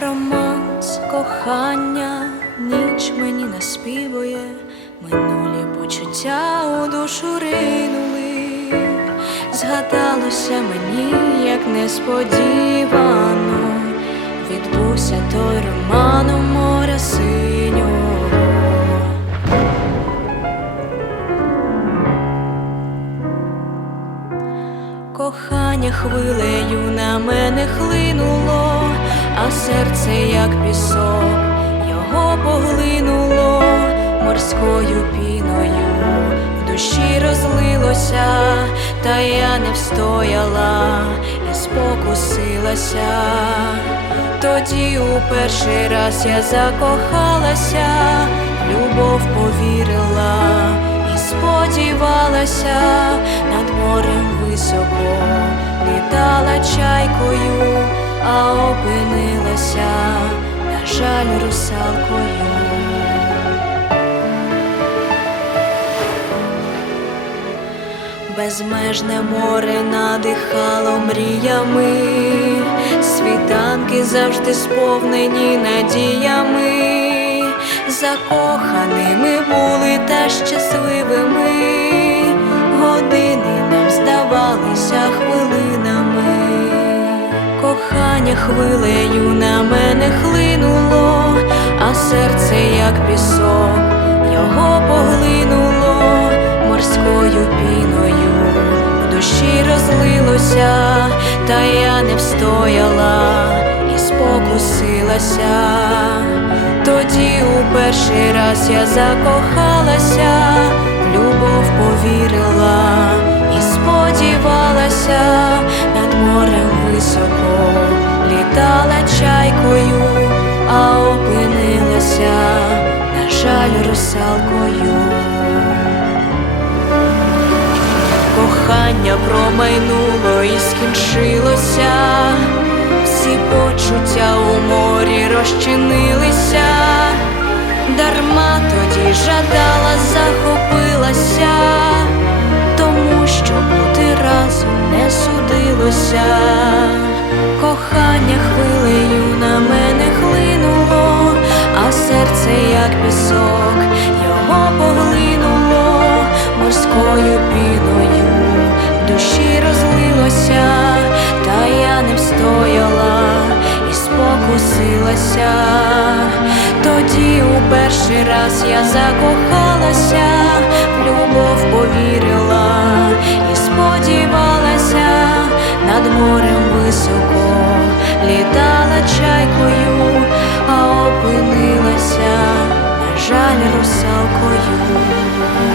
романс кохання, ніч мені наспівує, минулі почуття у душу ринули, згадалося мені, як несподівано, відбувся той роман у моря синього. Кохання хвилею на мене хлинуло серце, як пісок, його поглинуло морською піною, в душі розлилося, та я не встояла і спокусилася. Тоді у перший раз я закохалася, любов повірила і сподівалася. Над морем високо, літала чайкою, а опинилася, на жаль, русалкою. Безмежне море надихало мріями, світанки завжди сповнені надіями, закоханими були та щасливими, години нам здавалися хвилинами, кохання хвилею на мене хлинуло, а серце, як пісок, його поглинуло морською піною, в душі розлилося, та я не встояла і спокусилася. Тоді у перший раз я закохалася, русалкою. Кохання промайнуло і скінчилося, всі почуття у морі розчинилися, дарма тоді жадала, захопилася, тому що бути разом не судилося, як пісок, його поглинуло морською піною, душі розлилося, та я не встояла і спокусилася. Тоді у перший раз я закохалася, в любов повірила і сподівалася, над морем високо літала чайкою. жаль русалкою.